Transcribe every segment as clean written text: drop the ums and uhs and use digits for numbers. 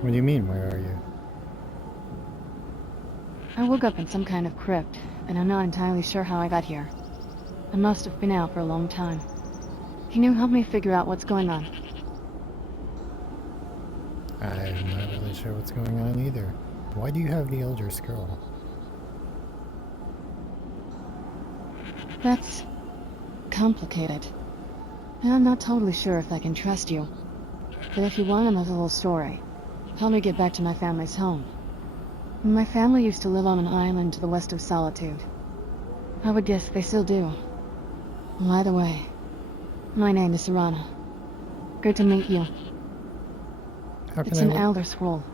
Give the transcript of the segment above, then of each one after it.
What do you mean, where are you? I woke up in some kind of crypt, and I'm not entirely sure how I got here. I must have been out for a long time. Can you help me figure out what's going on? I'm not really sure what's going on either. Why do you have the Elder Scroll? That's complicated. And I'm not totally sure if I can trust you. But if you want to know the whole story, help me get back to my family's home. My family used to live on an island to the west of Solitude. I would guess they still do. By the way, my name is Serana. Good to meet you. How can It's I an look? Elder Scroll.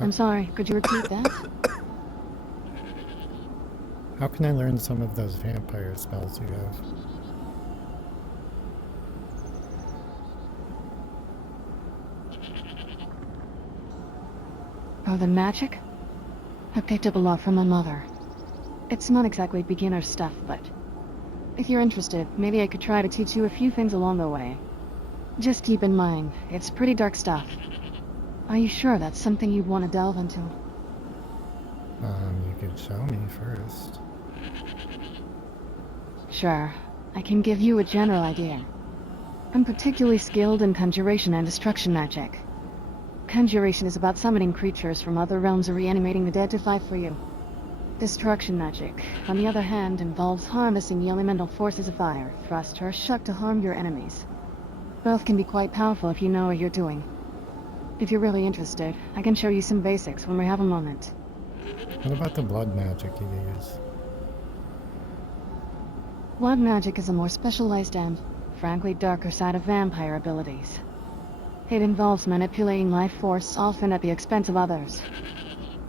I'm sorry, could you repeat that? How can I learn some of those vampire spells you have? Oh, the magic? I picked up a lot from my mother. It's not exactly beginner stuff, but if you're interested, maybe I could try to teach you a few things along the way. Just keep in mind, it's pretty dark stuff. Are you sure that's something you'd want to delve into? You could show me first. Sure, I can give you a general idea. I'm particularly skilled in conjuration and destruction magic. Conjuration is about summoning creatures from other realms or reanimating the dead to fight for you. Destruction magic, on the other hand, involves harnessing the elemental forces of fire, thrust, or shock to harm your enemies. Both can be quite powerful if you know what you're doing. If you're really interested, I can show you some basics when we have a moment. What about the blood magic you use? Blood magic is a more specialized and, frankly, darker side of vampire abilities. It involves manipulating life force, often at the expense of others.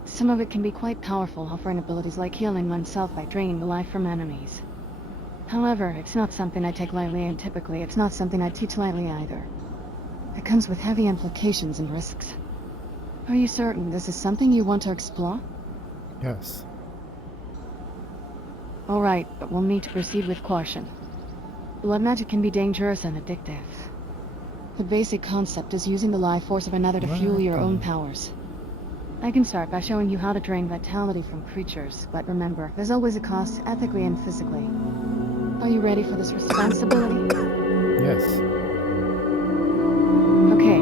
Some of it can be quite powerful, offering abilities like healing oneself by draining the life from enemies. However, it's not something I take lightly, and typically it's not something I teach lightly either. It comes with heavy implications and risks. Are you certain this is something you want to explore? Yes. Alright, but we'll need to proceed with caution. Blood magic can be dangerous and addictive. The basic concept is using the life force of another to fuel your own powers. I can start by showing you how to drain vitality from creatures, but remember, there's always a cost, ethically and physically. Are you ready for this responsibility? Yes. Okay,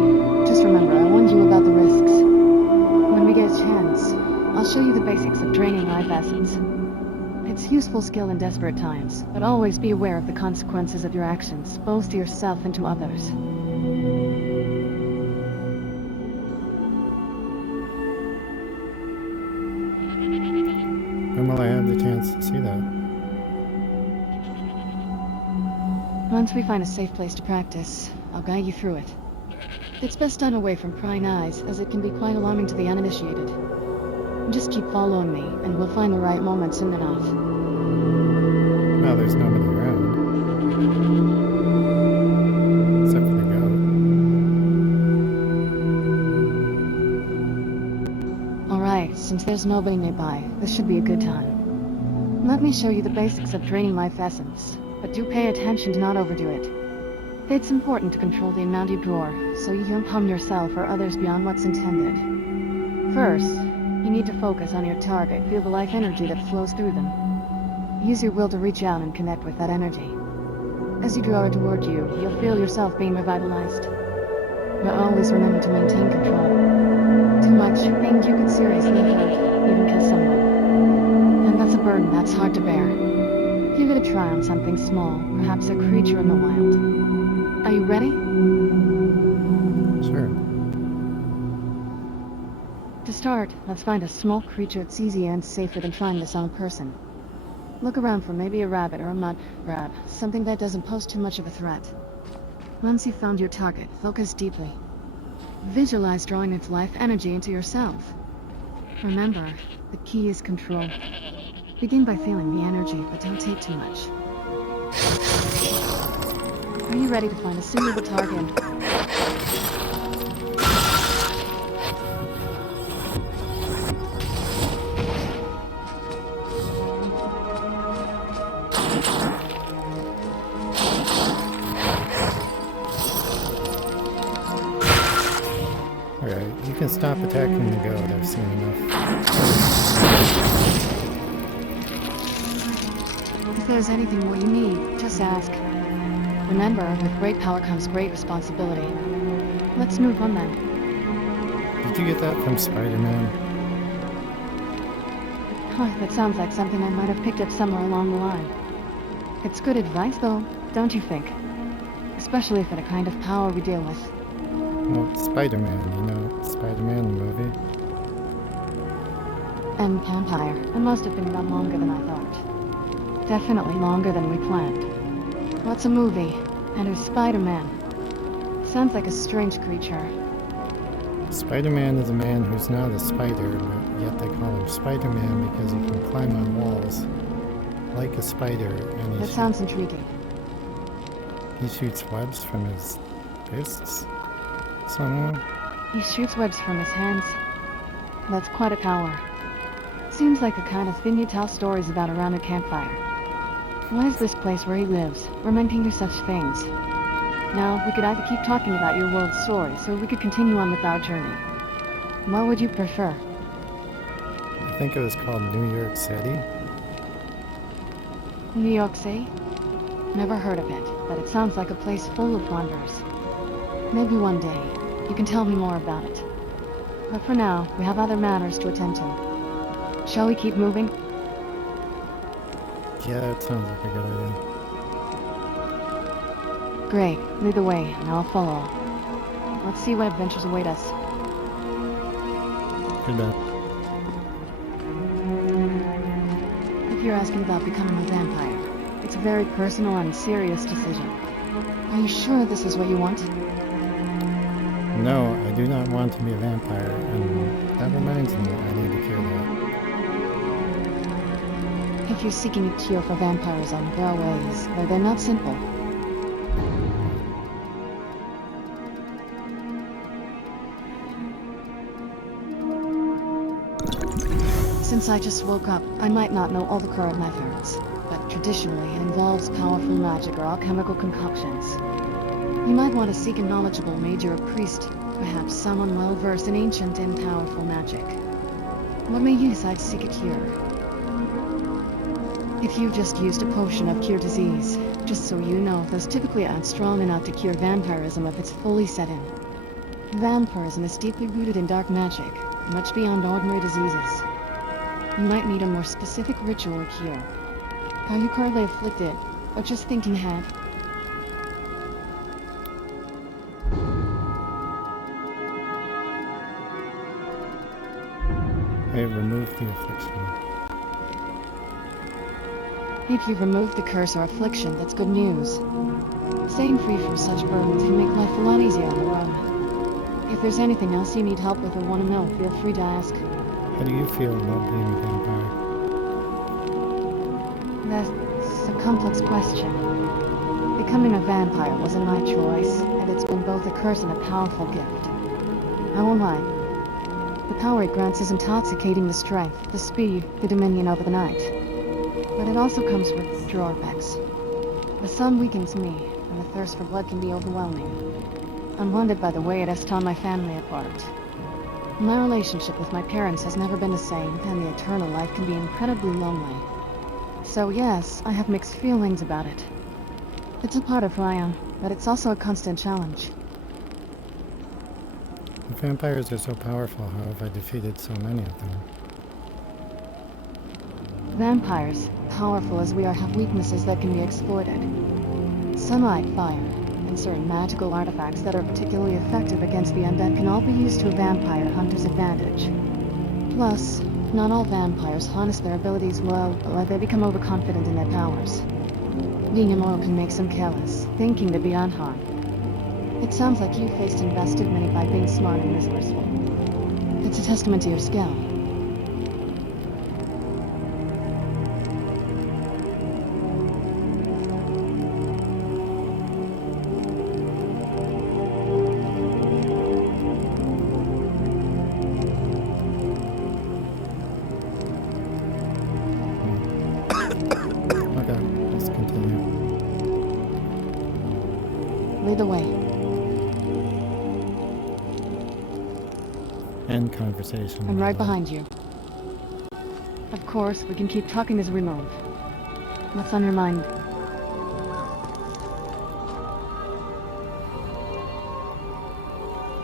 just remember, I warned you about the risks. When we get a chance, I'll show you the basics of draining life essence. It's useful skill in desperate times, but always be aware of the consequences of your actions, both to yourself and to others. When will I have the chance to see that? Once we find a safe place to practice, I'll guide you through it. It's best done away from prying eyes, as it can be quite alarming to the uninitiated. Just keep following me, and we'll find the right moment soon enough. Well, there's nobody around. Except for the goat. Alright, since there's nobody nearby, this should be a good time. Let me show you the basics of draining life essence, but do pay attention to not overdo it. It's important to control the amount you draw, so you don't harm yourself or others beyond what's intended. First, you need to focus on your target, feel the life energy that flows through them. Use your will to reach out and connect with that energy. As you draw it toward you, you'll feel yourself being revitalized. But always remember to maintain control. Too much, and you could seriously hurt, even kill someone. And that's a burden that's hard to bear. Give it a try on something small, perhaps a creature in the wild. Are you ready? Sure. To start, let's find a small creature that's easier and safer than trying this on a person. Look around for maybe a rabbit or a mud crab, something that doesn't pose too much of a threat. Once you've found your target, focus deeply. Visualize drawing its life energy into yourself. Remember, the key is control. Begin by feeling the energy, but don't take too much. Are you ready to find a suitable target? Alright, you can stop attacking the goat. I've seen enough. If there's anything more you need, just ask. Remember, with great power comes great responsibility. Let's move on then. Did you get that from Spider-Man? Oh, that sounds like something I might have picked up somewhere along the line. It's good advice, though, don't you think? Especially for the kind of power we deal with. Well, Spider-Man, you know, Spider-Man the movie. And vampire. It must have been run longer than I thought. Definitely longer than we planned. What's a movie? And who's Spider-Man? Sounds like a strange creature. Spider-Man is a man who's not a spider, but yet they call him Spider-Man because he can climb on walls like a spider, and That sounds intriguing. he shoots webs from his fists somehow. He shoots webs from his hands. That's quite a power. Seems like the kind of thing you tell stories about around a campfire. What is this place where he lives? We're meant to do such things. Now, we could either keep talking about your world stories, or we could continue on with our journey. What would you prefer? I think it was called New York City. New York City? Never heard of it, but it sounds like a place full of wonders. Maybe one day, you can tell me more about it. But for now, we have other matters to attend to. Shall we keep moving? Yeah, that sounds like a good idea. Great, lead the way, and I'll follow. Let's see what adventures await us. Good luck. If you're asking about becoming a vampire, it's a very personal and serious decision. Are you sure this is what you want? No, I do not want to be a vampire, and that reminds me, I need to cure that. If you're seeking a cure for vampirism, there are ways, though they're not simple. Since I just woke up, I might not know all the current methods, but traditionally it involves powerful magic or alchemical concoctions. You might want to seek a knowledgeable mage or a priest, perhaps someone well-versed in ancient and powerful magic. What may you decide to seek a cure? If you just used a potion of cure disease, just so you know, those typically aren't strong enough to cure vampirism if it's fully set in. Vampirism is deeply rooted in dark magic, much beyond ordinary diseases. You might need a more specific ritual or cure. Are you currently afflicted, or just thinking ahead? I have removed the affliction. If you've removed the curse or affliction, that's good news. Staying free from such burdens can make life a lot easier on the road. If there's anything else you need help with or want to know, feel free to ask. How do you feel about being a vampire? That's a complex question. Becoming a vampire wasn't my choice, and it's been both a curse and a powerful gift. I won't lie. The power it grants is intoxicating, the strength, the speed, the dominion over the night. But it also comes with drawbacks. The sun weakens me, and the thirst for blood can be overwhelming. I'm haunted by the way it has torn my family apart. My relationship with my parents has never been the same, and the eternal life can be incredibly lonely. So yes, I have mixed feelings about it. It's a part of who I am, but it's also a constant challenge. The vampires are so powerful, how have I defeated so many of them? Vampires, powerful as we are, have weaknesses that can be exploited. Sunlight, fire, and certain magical artifacts that are particularly effective against the undead can all be used to a vampire hunter's advantage. Plus, not all vampires harness their abilities well, or they become overconfident in their powers. Being immoral can make some careless, thinking they're beyond harm. It sounds like you faced and bested many by being smart and resourceful. It's a testament to your skill. Okay, let's continue. Lead the way. End conversation. I'm right behind you. Of course, we can keep talking as we move. What's on your mind?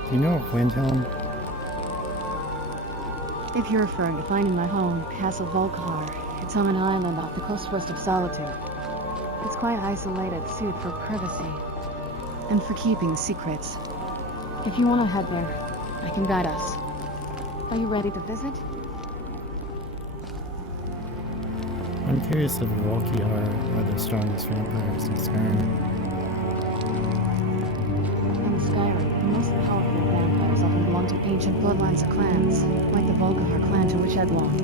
Do you know of Windhelm? If you're referring to finding my home, Castle Volkihar, it's on an island off the coast west of Solitude. It's quite isolated, suited for privacy, and for keeping secrets. If you want to head there, I can guide us. Are you ready to visit? I'm curious if Volkihar are the strongest vampires in Skyrim. In Skyrim, the most powerful vampires often belong to ancient bloodlines of clans, like the Volkihar clan to which I belong.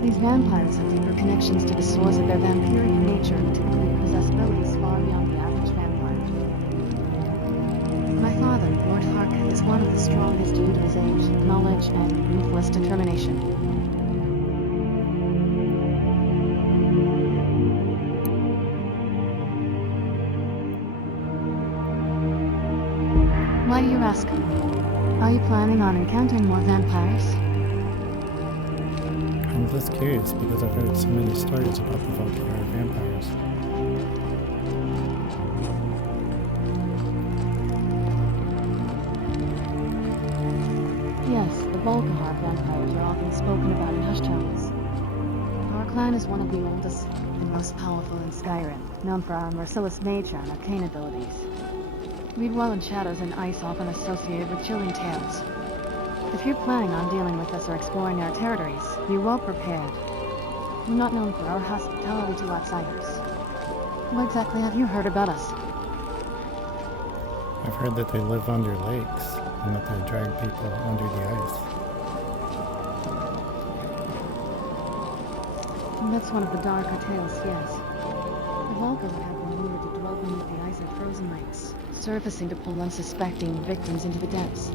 These vampires have deeper connections to the source of their vampiric nature and typically possess abilities far beyond the average vampire. My father, Lord Harkin, is one of the strongest due to his age, knowledge, and ruthless determination. Why do you ask? Are you planning on encountering more vampires? I'm just curious because I've heard so many stories about the Volkihar vampires. Yes, the Volkihar vampires are often spoken about in hushed tones. Our clan is one of the oldest and most powerful in Skyrim, known for our merciless nature and arcane abilities. We dwell in shadows and ice often associated with chilling tales. If you're planning on dealing with us or exploring our territories, be well prepared. We're not known for our hospitality to outsiders. What exactly have you heard about us? I've heard that they live under lakes and that they drag people under the ice. And that's one of the darker tales, yes. The Volkihar have been rumored to dwell beneath the ice at frozen lakes, surfacing to pull unsuspecting victims into the depths.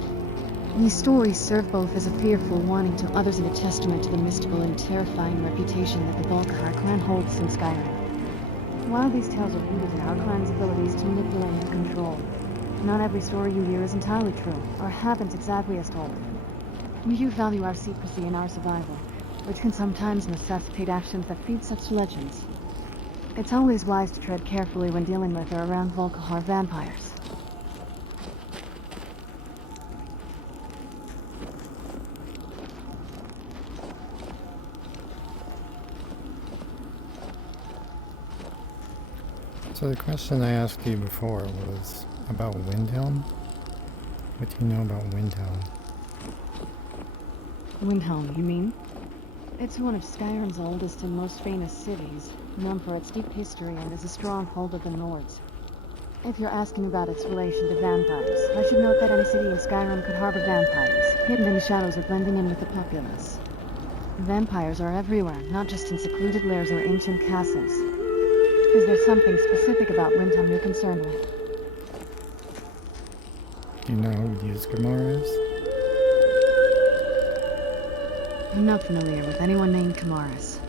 These stories serve both as a fearful warning to others and a testament to the mystical and terrifying reputation that the Volkihar clan holds in Skyrim. While these tales are rooted in our clan's abilities to manipulate and control, not every story you hear is entirely true, or happens exactly as told. We do value our secrecy and our survival, which can sometimes necessitate actions that feed such legends. It's always wise to tread carefully when dealing with or around Volkihar vampires. So the question I asked you before was about Windhelm. What do you know about Windhelm? Windhelm, you mean? It's one of Skyrim's oldest and most famous cities, known for its deep history and as a stronghold of the Nords. If you're asking about its relation to vampires, I should note that any city in Skyrim could harbor vampires, hidden in the shadows or blending in with the populace. Vampires are everywhere, not just in secluded lairs or ancient castles. Is there something specific about Windhelm you're concerned with? Do you know who Ysgramor is? I'm not familiar with anyone named Kamaris.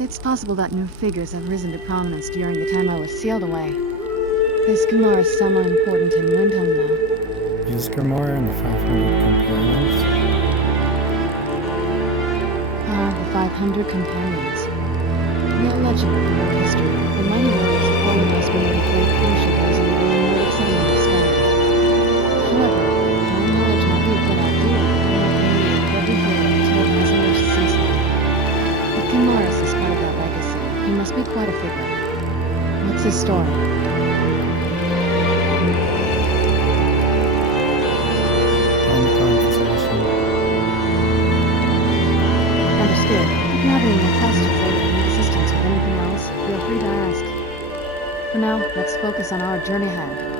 It's possible that new figures have risen to prominence during the time I was sealed away. Is Kamaris someone important in Windhelm now? Ysgramor and the 500 companions? The 500 companions. No legend of the world history, the mighty warriors of Holy Ysgramor played crucial roles in the early Nordic settlement of Skyrim. However, my knowledge might be a good idea, and my familiar with every hero until it has emerged since then. If Kamaris is part of that legacy, he must be quite a figure. What's his story? On the conversation. Understood. If you have any more questions or need assistance with anything else, feel free to ask. For now, let's focus on our journey ahead.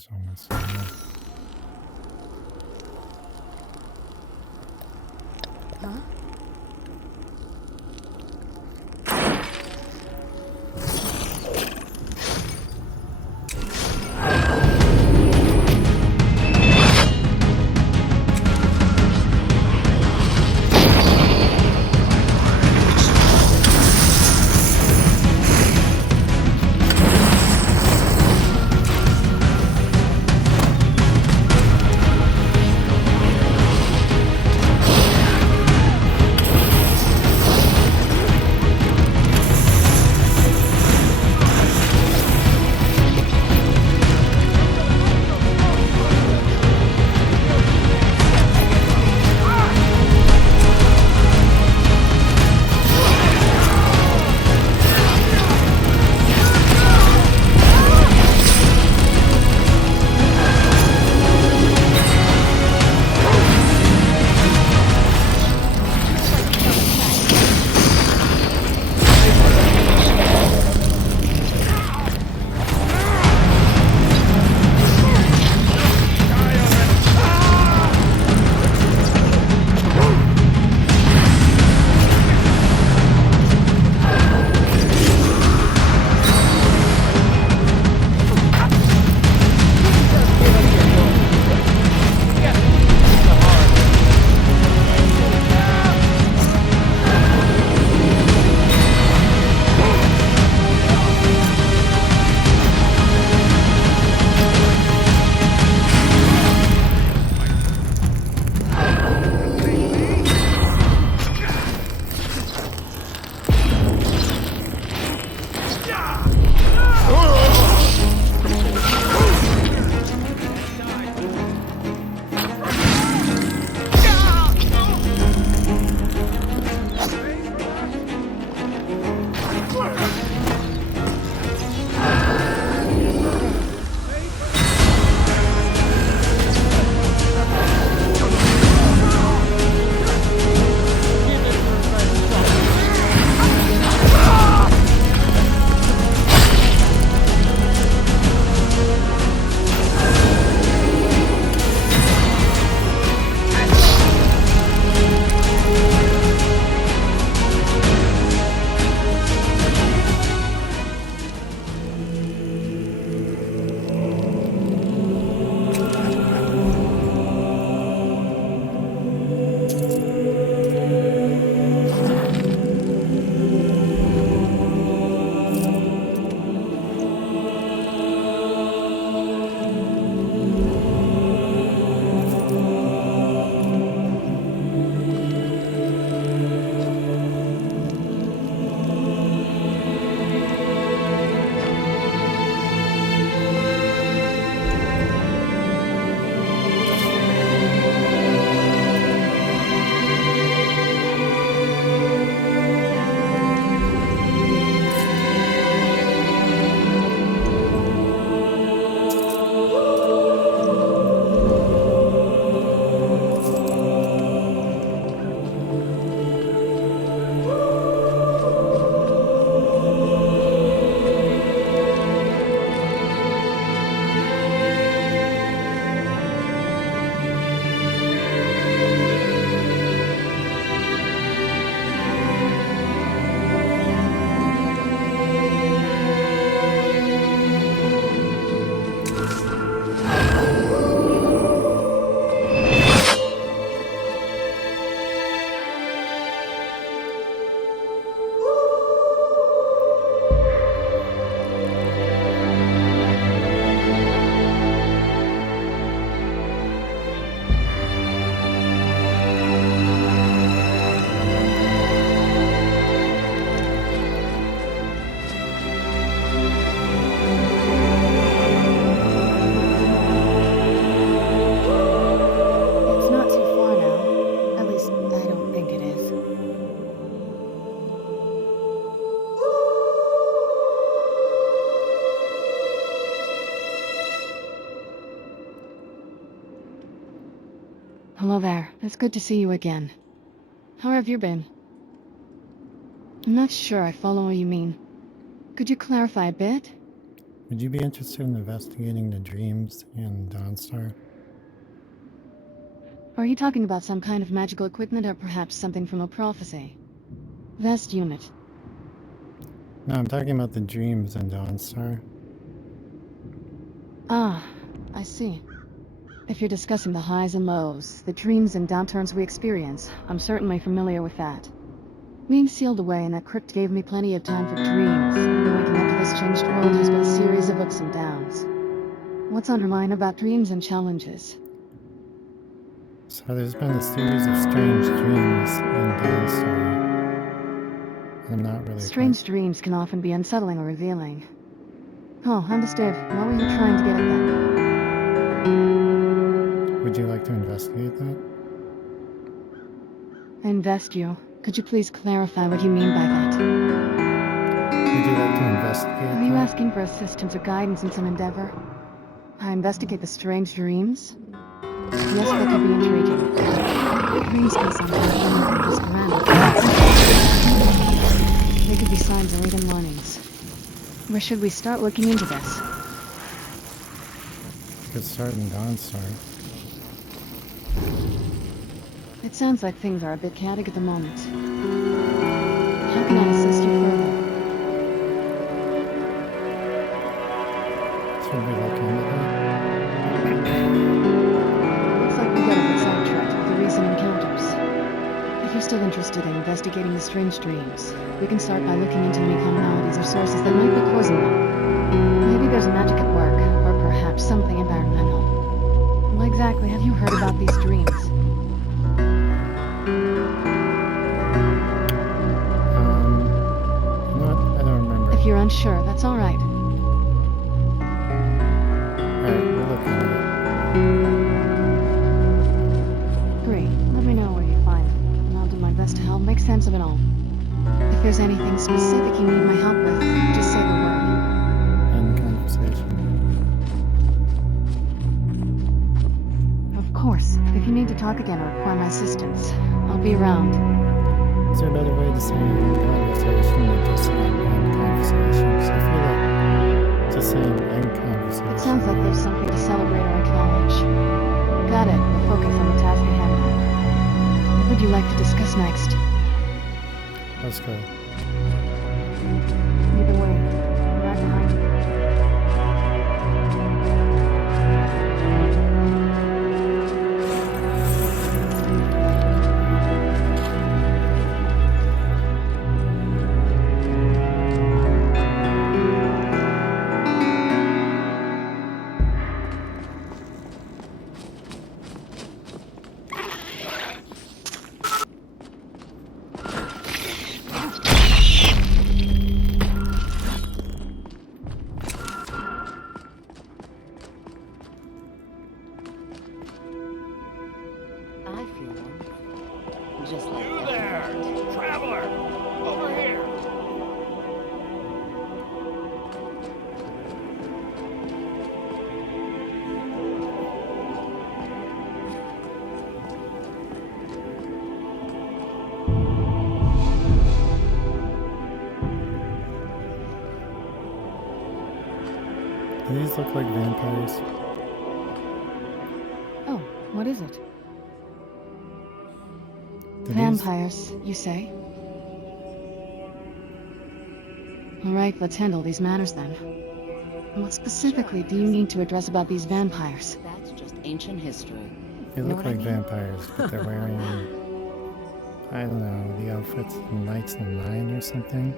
is almost there. Huh? Hello there. It's good to see you again. How have you been? I'm not sure I follow what you mean. Could you clarify a bit? Would you be interested in investigating the dreams in Dawnstar? Are you talking about some kind of magical equipment or perhaps something from a prophecy? Vest unit. No, I'm talking about the dreams in Dawnstar. Ah, I see. If you're discussing the highs and lows, the dreams and downturns we experience, I'm certainly familiar with that. Being sealed away in that crypt gave me plenty of time for dreams, and waking up to this changed world has been a series of ups and downs. What's on your mind about dreams and challenges? So there's been a series of strange dreams in Dawnstar. I'm not really Strange dreams can often be unsettling or revealing. Oh, understood. What were you trying to get at then? Would you like to investigate that? Invest you. Could you please clarify what you mean by that? Would you like to investigate Are you that? asking for assistance or guidance in some endeavor? I investigate the strange dreams? Yes, that could be intriguing. Dreams can sometimes be more than just random. They could be signs or even warnings. Where should we start looking into this? You could start in Dawnstar. It sounds like things are a bit chaotic at the moment. How can I assist you further? Should we look into that? Looks like we got a bit sidetracked with the recent encounters. If you're still interested in investigating the strange dreams, we can start by looking into any commonalities or sources that might be causing them. Maybe there's a magic at work, or perhaps something environmental. What exactly have you heard about these dreams? I don't remember. If you're unsure, that's alright. Alright, we'll look into it. Great. Let me know where you find it, and I'll do my best to help make sense of it all. If there's anything specific you need my help with, just say the word. End conversation. Of course, if you need to talk again or require my assistance, I'll be around. Is there a better way to say end conversation than just saying end conversation? Because I feel like just saying end conversation. It sounds like there's something to celebrate or acknowledge. Got it. We'll focus on the task at hand now. What would you like to discuss next? Let's go. Either way, I'm right behind you. I feel wonderful. Just like You that. there! Traveler! Over here! Do these look like vampires? Oh, what is it? Do these- Vampires, you say? Alright, let's handle these matters then. What specifically do you need to address about these vampires? That's just ancient history. They Know look what I like mean? vampires, but they're wearing, I don't know, the outfits of Knights of the Nine or something.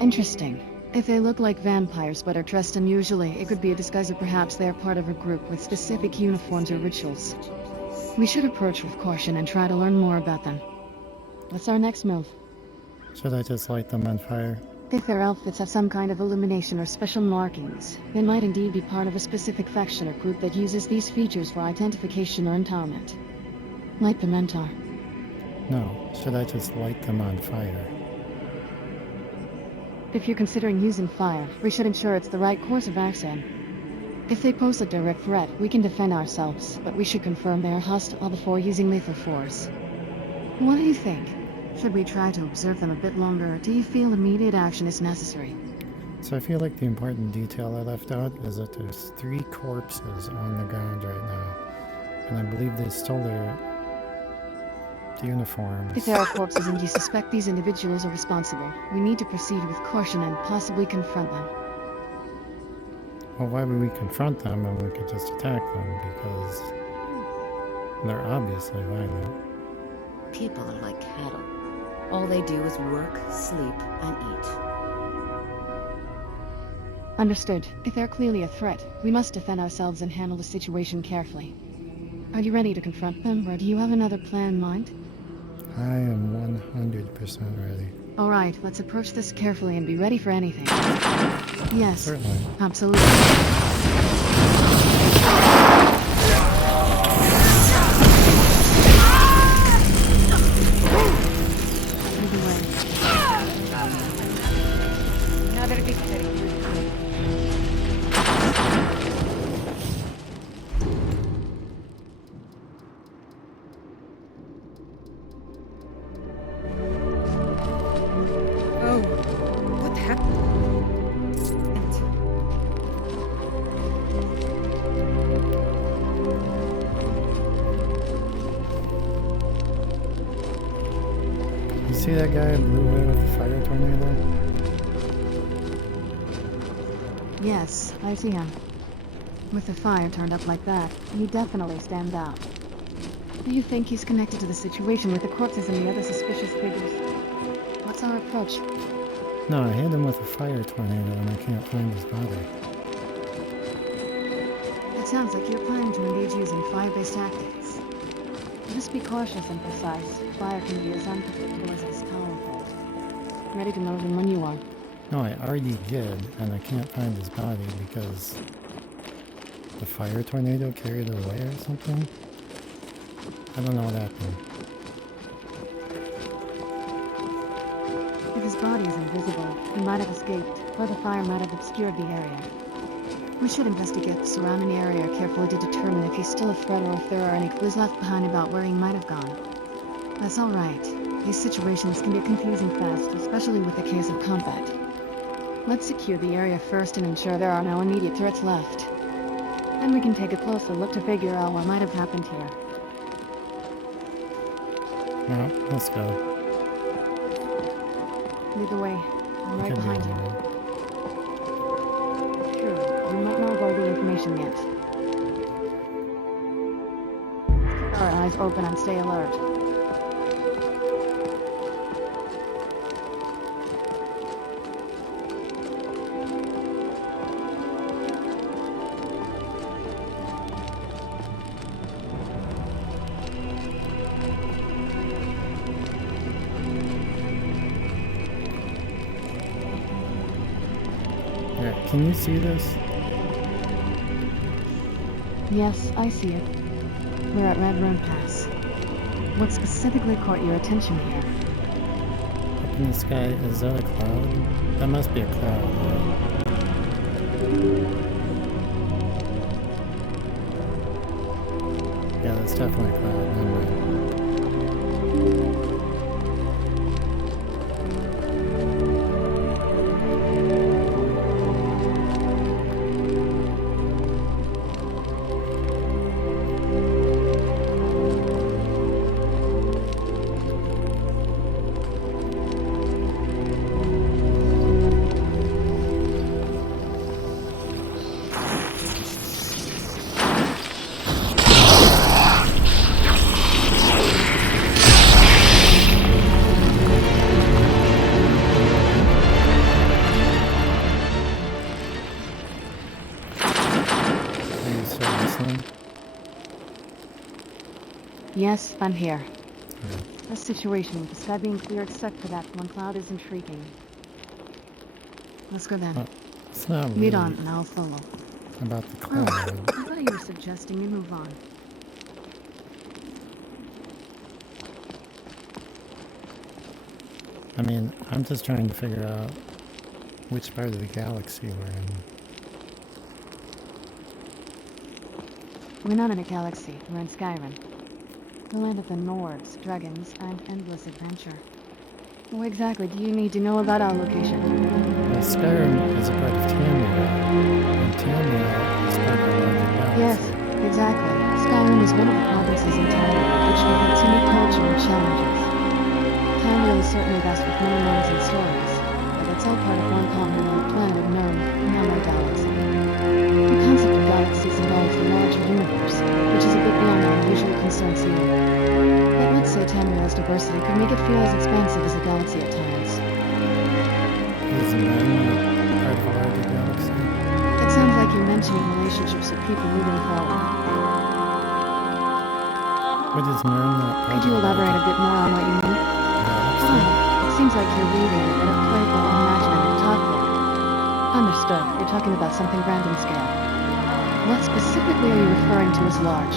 Interesting. If they look like vampires but are dressed unusually, it could be a disguise or perhaps they are part of a group with specific uniforms or rituals. We should approach with caution and try to learn more about them. What's our next move? Should I just light them on fire? If their outfits have some kind of illumination or special markings, they might indeed be part of a specific faction or group that uses these features for identification or empowerment. Like the Mentor. No, should I just light them on fire? If you're considering using fire, we should ensure it's the right course of action. If they pose a direct threat, we can defend ourselves, but we should confirm they are hostile before using lethal force. What do you think? Should we try to observe them a bit longer, or do you feel immediate action is necessary? So I feel like the important detail I left out is that there's 3 corpses on the ground right now. And I believe they stole their uniforms. If there are corpses and you suspect these individuals are responsible, we need to proceed with caution and possibly confront them. Well, why would we confront them when we could just attack them? Because they're obviously violent. People are like cattle. All they do is work, sleep, and eat. Understood. If they're clearly a threat, we must defend ourselves and handle the situation carefully. Are you ready to confront them, or do you have another plan in mind? I am 100% ready. Alright, let's approach this carefully and be ready for anything. Yes, Certainly. absolutely. Either way. Another victory. Oh, what happened? You see that guy who blew away with the fire tornado? Yes, I see him. With the fire turned up like that, he definitely stands out. Do you think he's connected to the situation with the corpses and the other suspicious figures? What's our approach? No, I hit him with a fire tornado and I can't find his body. It sounds like you're planning to engage using fire-based tactics. Just be cautious and precise. Fire can be as unpredictable as its powerful. Ready to move him when you are. No, I already did, and I can't find his body because the fire tornado carried it away or something? I don't know what happened. If his body is invisible, he might have escaped, or the fire might have obscured the area. We should investigate the surrounding area carefully to determine if he's still a threat or if there are any clues left behind about where he might have gone. That's alright. These situations can get confusing fast, especially with the case of combat. Let's secure the area first and ensure there are no immediate threats left. Then we can take a closer look to figure out what might have happened here. Well, let's go. Lead the way. I'm right Could be behind you. anywhere. True, we might not have all the information yet. Keep our eyes open and stay alert. Yeah, can you see this? Yes, I see it. We're at Red Room Pass. What specifically caught your attention here? Up in the sky, is that a cloud? That must be a cloud, right? Yeah, that's definitely a cloud. Never mind. Are you still listening? Yes, I'm here. Okay. The situation with the sky being clear except for that one cloud is intriguing. Let's go then. Well, it's not really Lead on and I'll follow. about the Oh, cloud. I thought you were suggesting we move on. I mean, I'm just trying to figure out which part of the galaxy we're in. We're not in a galaxy, we're in Skyrim. The land of the Nords, dragons, and endless adventure. What exactly do you need to know about our location? Well, Skyrim is a part of Tamriel, and Tamriel is part of a larger Yes, galaxy. exactly. Skyrim is one of the provinces in Tamriel, which with its unique culture and challenges. Tamriel is certainly vast with many lands and stories, but it's all part of one continent planet known as our galaxy. The concept of galaxies involves the larger universe, which is a bit beyond our usual concerns here. But let's say Tamriel's diversity could make it feel as expansive as a galaxy at times. Is Nern part of a larger galaxy? It sounds like you're mentioning relationships with people moving forward. But is Nern not part Could of you a elaborate a larger bit more on what you mean? galaxy? Oh, it seems like you're weaving a bit of playful and imaginative talk there. Understood. You're talking about something grand in scale. What specifically are you referring to as large?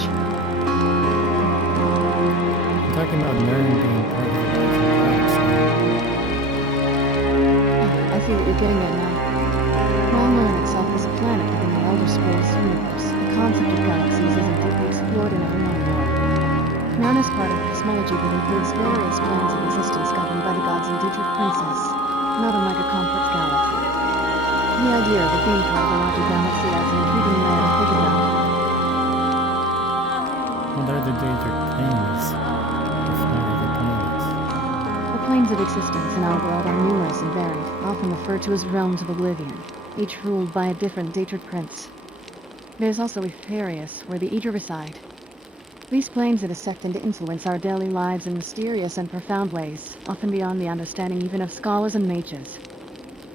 I'm talking about Nern being part of a larger galaxy. I see what you're getting at now. While Nern itself is a planet within the Elder Scrolls universe, the concept of galaxies isn't deeply explored in every known lore. Nern is part of a cosmology that includes various planes of existence governed by the gods and Dietrich Princess, not unlike a complex galaxy. The idea of it being part of a larger galaxy adds an intriguing layer to think about. What are the Daedric planes, if not other planets? The planes of existence in our world are numerous and varied, often referred to as realms of oblivion, each ruled by a different Daedric prince. There's also Etherius, where the Aedra reside. These planes intersect and influence our daily lives in mysterious and profound ways, often beyond the understanding even of scholars and mages.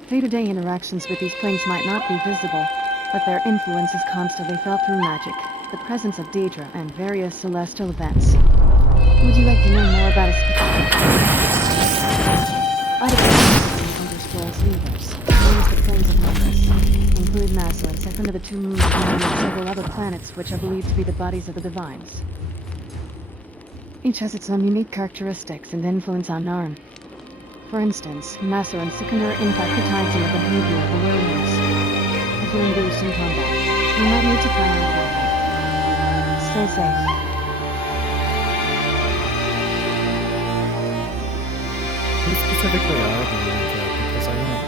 Day-to-day interactions with these planes might not be visible, but their influence is constantly felt through magic, the presence of Daedra, and various celestial events. Would you like to know more about a specific other planets in the Elder Scrolls universe, known as the Planes of Hellas, include Massa and second to the two moons and several other planets which are believed to be the bodies of the divines. Each has its own unique characteristics and influence on Narn. For instance, Massa and Sikander impact the tides and the behavior of the warriors. If you're engaged in combat, you might need to prioritize them. Stay safe. Who specifically are the Daedric? Because I don't...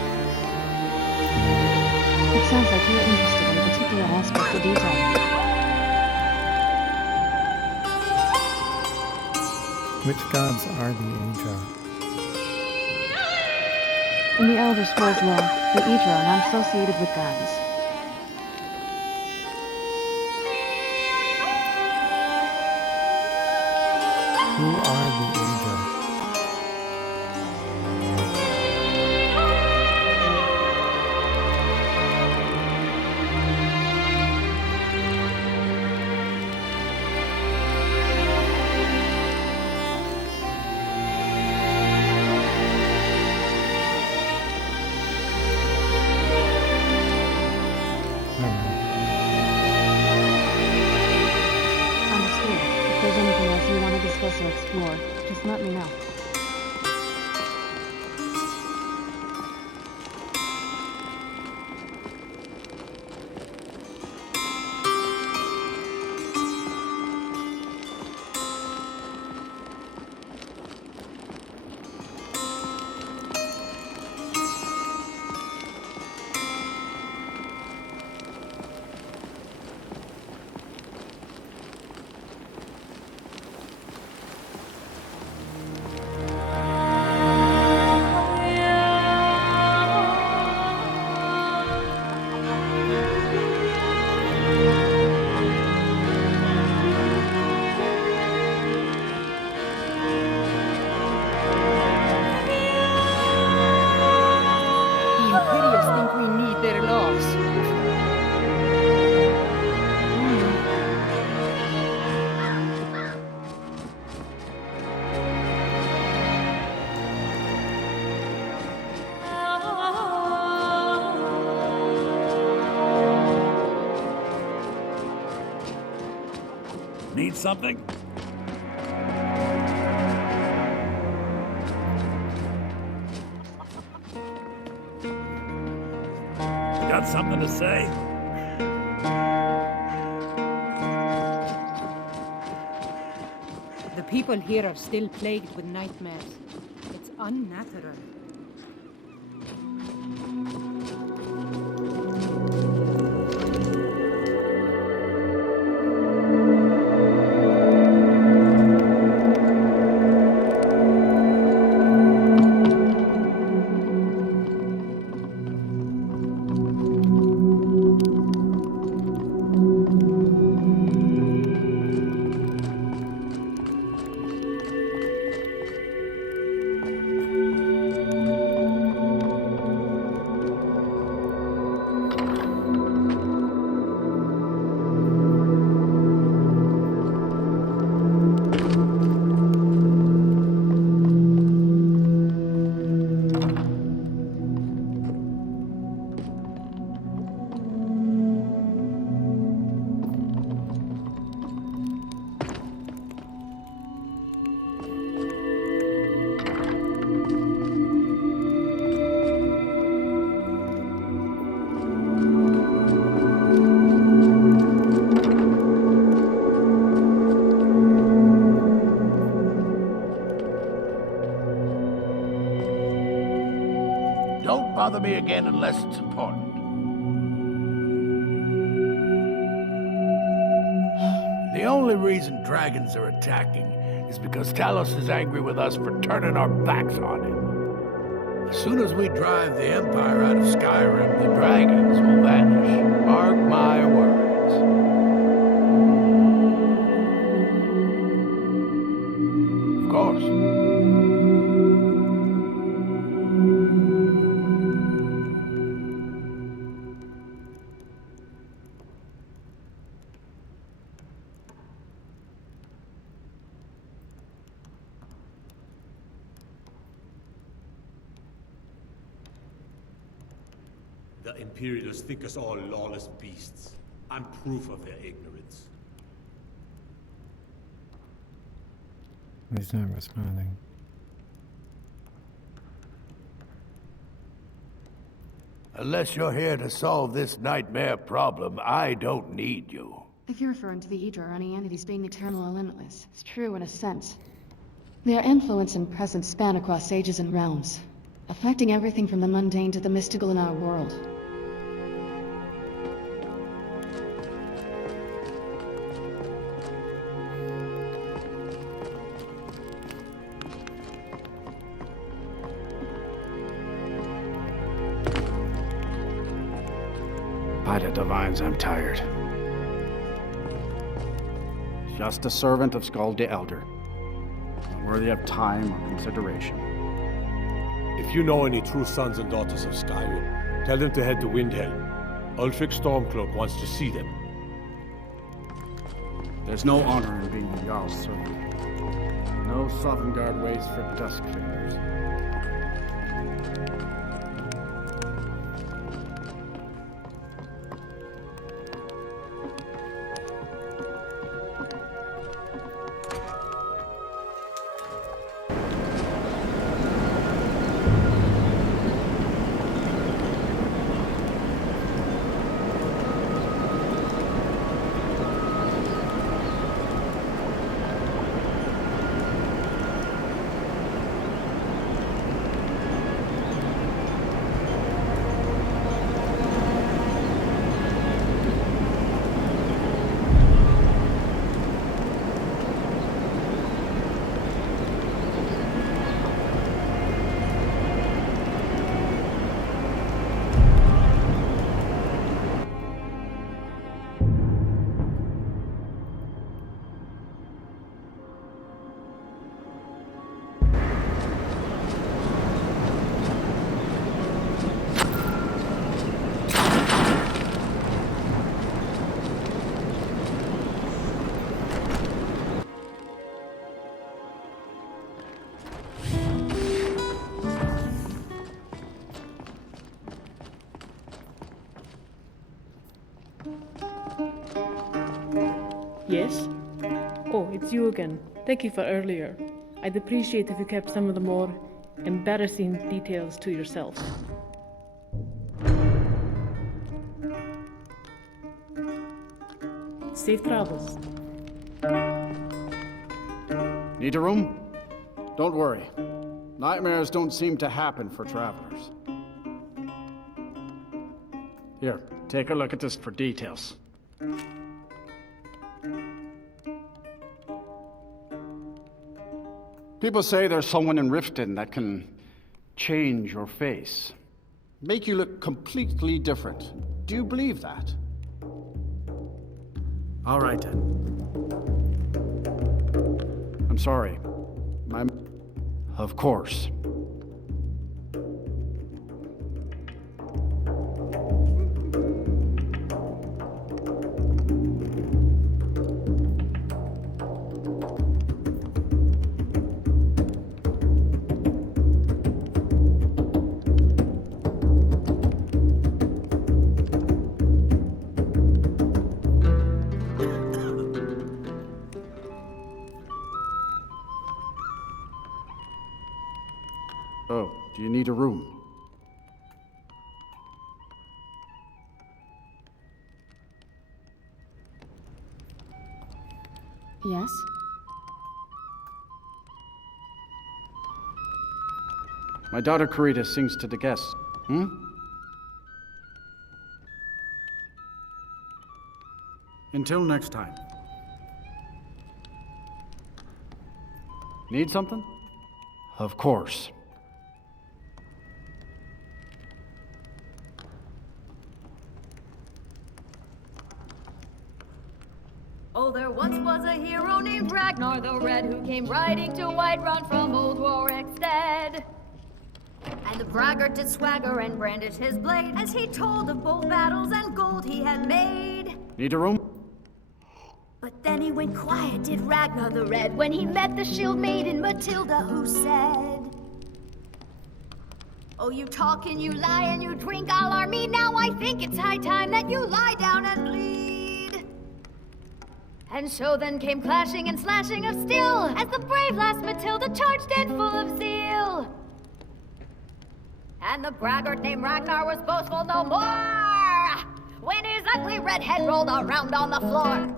It sounds like you're interested in a particular aspect of detail. Which gods are the Aedra? In the Elder Scrolls lore, the Aedra are not associated with gods. Who are the Aedra? Understood. If there's anything else you want to discuss or explore, just let me know. The Imperials think we need their laws. Need something? Got something to say? The people here are still plagued with nightmares. It's Unnatural. Don't bother me again unless it's important. The only reason dragons are attacking is because Talos is angry with us for turning our backs on him. As soon as we drive the Empire out of Skyrim, the dragons will vanish. Mark my words. Of course. The Imperials think us all lawless beasts. I'm proof of their ignorance. He's not responding. Unless you're here to solve this nightmare problem, I don't need you. If you're referring to the Aedra or any entities being eternal or limitless, it's true in a sense. Their influence and presence span across ages and realms, affecting everything from the mundane to the mystical in our world. By the divines, I'm tired. Just a servant of Skull the Elder. Not worthy of time or consideration. If you know any true sons and daughters of Skyrim, tell them to head to Windhelm. Ulfric Stormcloak wants to see them. There's no honor in being a Jarl's servant. No Sovngarde waits for dust cleaners. Yes? Oh, it's you again. Thank you for earlier. I'd appreciate if you kept some of the more embarrassing details to yourself. Safe travels. Need a room? Don't worry. Nightmares don't seem to happen for travelers. Here, take a look at this for details. People say there's someone in Riften that can change your face. Make you look completely different. Do you believe that? All right, then. I'm sorry. Of course. Oh, do you need a room? Yes? My daughter Karita sings to the guests. Until next time. Need something? Of course. Oh, there once was a hero named Ragnar the Red who came riding to Whiterun from old Warwickstead. And the braggart did swagger and brandish his blade as he told of bold battles and gold he had made. Need a room? But then he went quiet, did Ragnar the Red, when he met the shield maiden Matilda, who said, "Oh, you talk and you lie and you drink all our mead. Now I think it's high time that you lie down and bleed." And so then came clashing and slashing of steel as the brave lass Matilda charged in full of zeal. And the braggart named Ragnar was boastful no more when his ugly red head rolled around on the floor.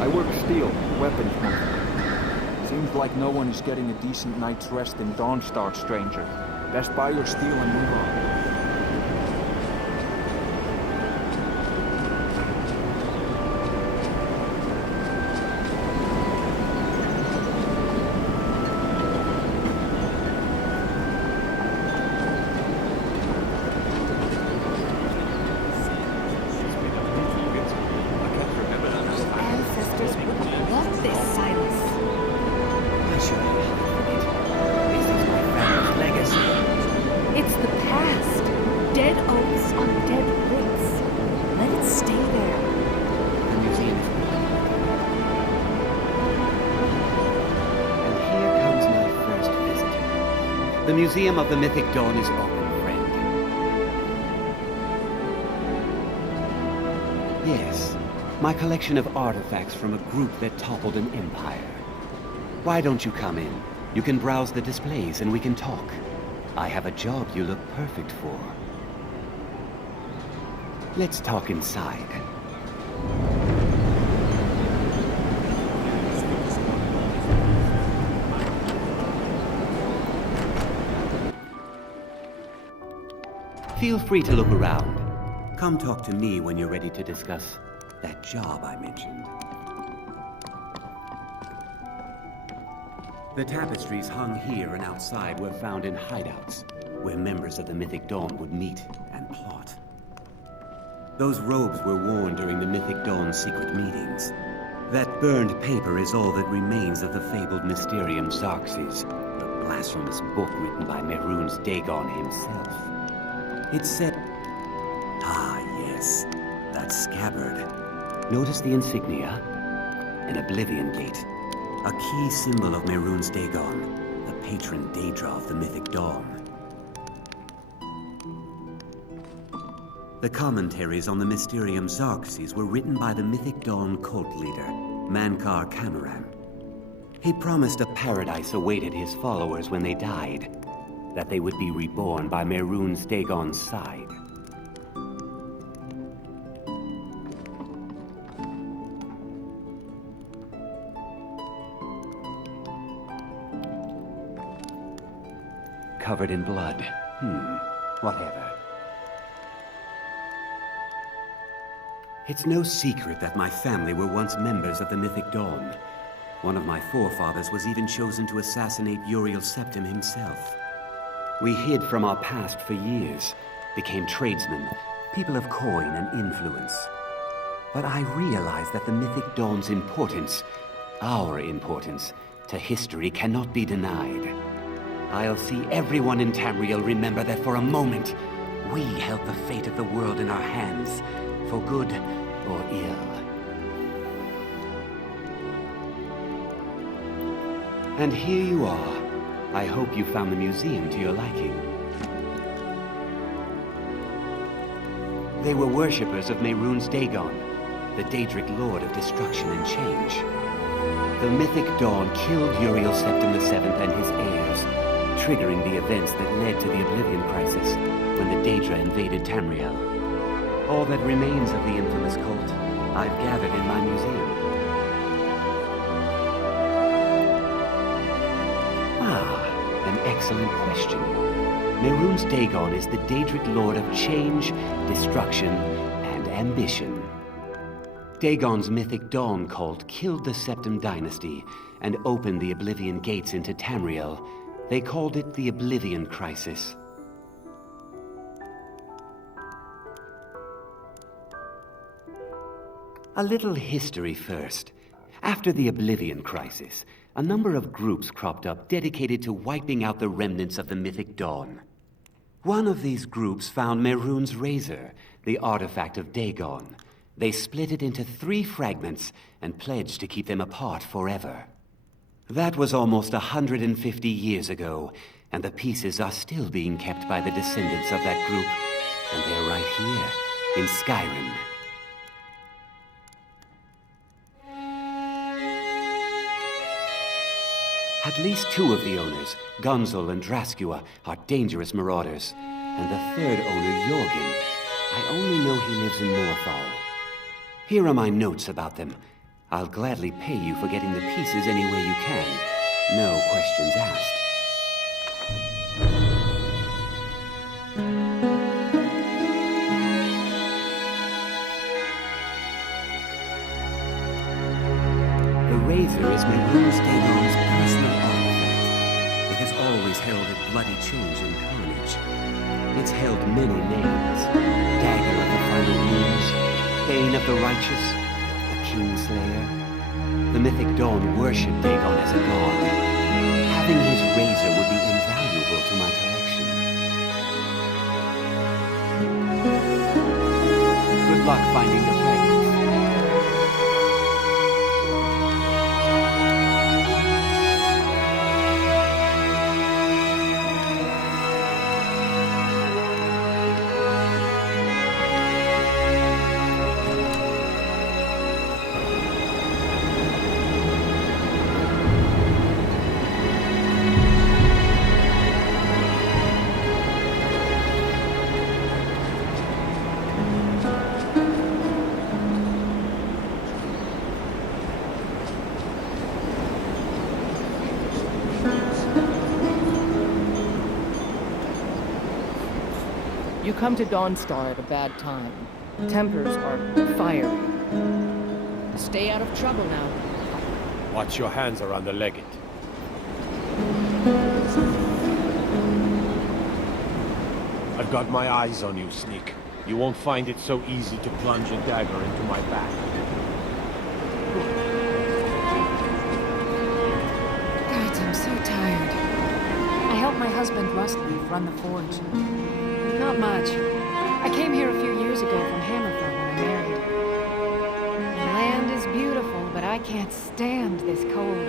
I work steel, weapons maker. Seems like no one is getting a decent night's rest in Dawnstar, stranger. Best buy your steel and move on. The Museum of the Mythic Dawn is open, friend. Yes, my collection of artifacts from a group that toppled an empire. Why don't you come in? You can browse the displays and we can talk. I have a job you look perfect for. Let's talk inside. Feel free to look around. Come talk to me when you're ready to discuss that job I mentioned. The tapestries hung here and outside were found in hideouts, where members of the Mythic Dawn would meet and plot. Those robes were worn during the Mythic Dawn's secret meetings. That burned paper is all that remains of the fabled Mysterium Xarxes, the blasphemous book written by Mehrunes Dagon himself. It said... Ah, yes. That scabbard. Notice the insignia? An Oblivion Gate. A key symbol of Mehrunes Dagon, the patron Daedra of the Mythic Dawn. The commentaries on the Mysterium Xarxes were written by the Mythic Dawn cult leader, Mankar Camoran. He promised a paradise awaited his followers when they died, that they would be reborn by Mehrunes Dagon's side. Covered in blood. Whatever. It's no secret that my family were once members of the Mythic Dawn. One of my forefathers was even chosen to assassinate Uriel Septim himself. We hid from our past for years, became tradesmen, people of coin and influence. But I realized that the Mythic Dawn's importance, our importance, to history cannot be denied. I'll see everyone in Tamriel remember that for a moment, we held the fate of the world in our hands, for good or ill. And here you are. I hope you found the museum to your liking. They were worshippers of Mehrunes Dagon, the Daedric Lord of Destruction and Change. The Mythic Dawn killed Uriel Septim VII and his heirs, triggering the events that led to the Oblivion Crisis when the Daedra invaded Tamriel. All that remains of the infamous cult I've gathered in my museum. An excellent question. Mehrunes Dagon is the Daedric Lord of Change, Destruction, and Ambition. Dagon's Mythic Dawn cult killed the Septim Dynasty and opened the Oblivion Gates into Tamriel. They called it the Oblivion Crisis. A little history first. After the Oblivion Crisis, a number of groups cropped up dedicated to wiping out the remnants of the Mythic Dawn. One of these groups found Mehrunes' razor, the artifact of Dagon. They split it into 3 fragments and pledged to keep them apart forever. That was almost 150 years ago, and the pieces are still being kept by the descendants of that group, and they're right here, in Skyrim. At least 2 of the owners, Gunzel and Draskua, are dangerous marauders. And the 3rd owner, Jorgen, I only know he lives in Morthal. Here are my notes about them. I'll gladly pay you for getting the pieces any way you can. No questions asked. The razor is Mehrunes Dagon's personal artifact. It has always heralded bloody change and carnage. It's held many names. Dagger of the Final Runes, Bane of the Righteous, the Kingslayer. The Mythic Dawn worshipped Dagon as a god. Having his razor would be invaluable to my collection. Good luck finding the fragments. You come to Dawnstar at a bad time. Tempers are fiery. Stay out of trouble now. Watch your hands around the legate. I've got my eyes on you, Sneak. You won't find it so easy to plunge a dagger into my back. God, I'm so tired. I helped my husband Rustleaf run the forge. Not much. I came here a few years ago from Hammerfell when I married. The land is beautiful, but I can't stand this cold.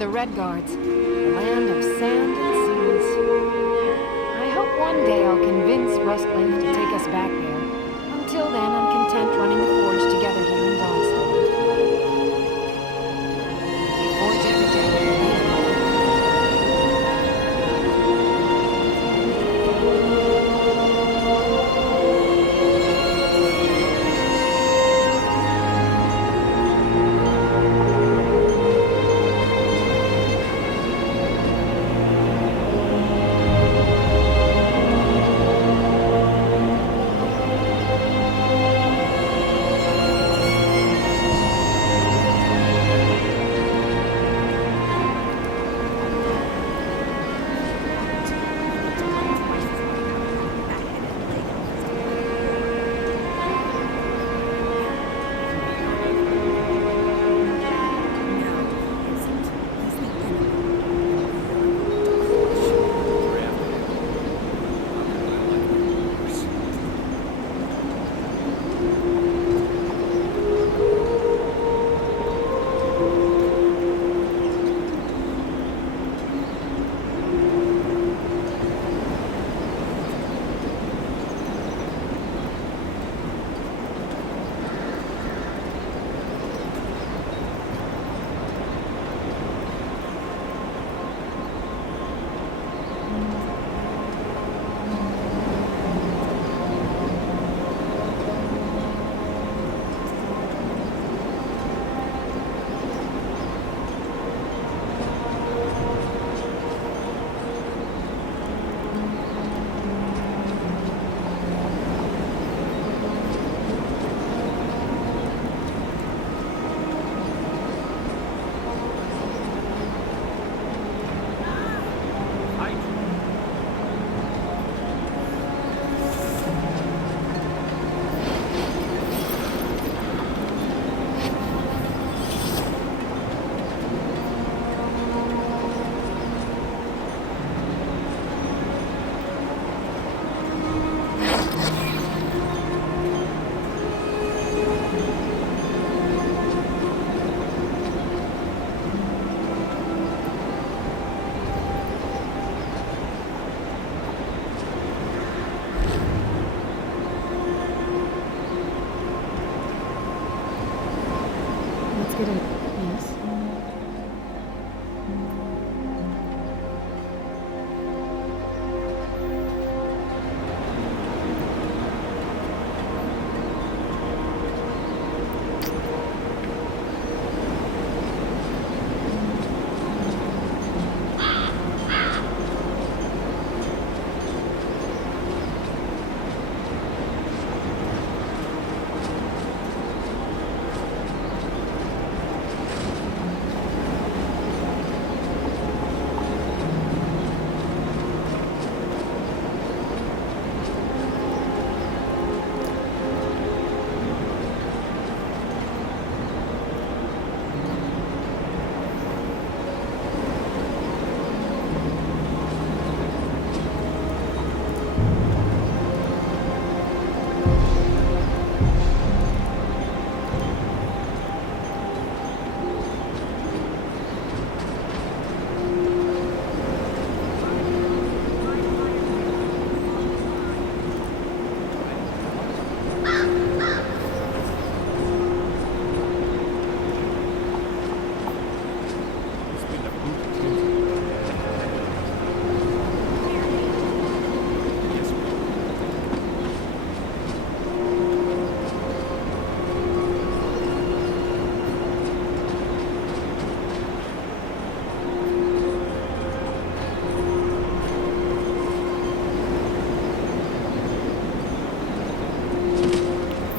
the Red Guards, the land of sand and seas. I hope one day I'll convince Rustleaf to take us back there. Until then, I'm content running the forge together here in Dawnstar. Forge every day. Get in. Yes.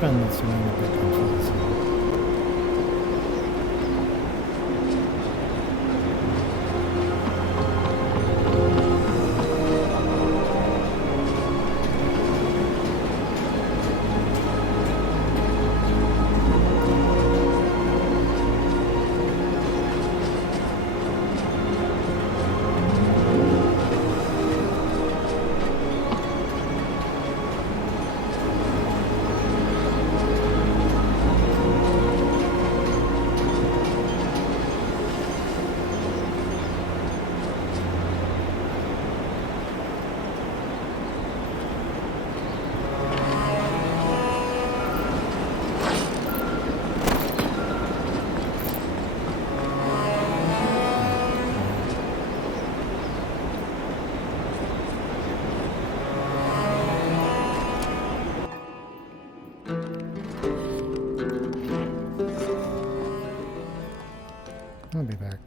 Find this one a bit confusing. I'll be back.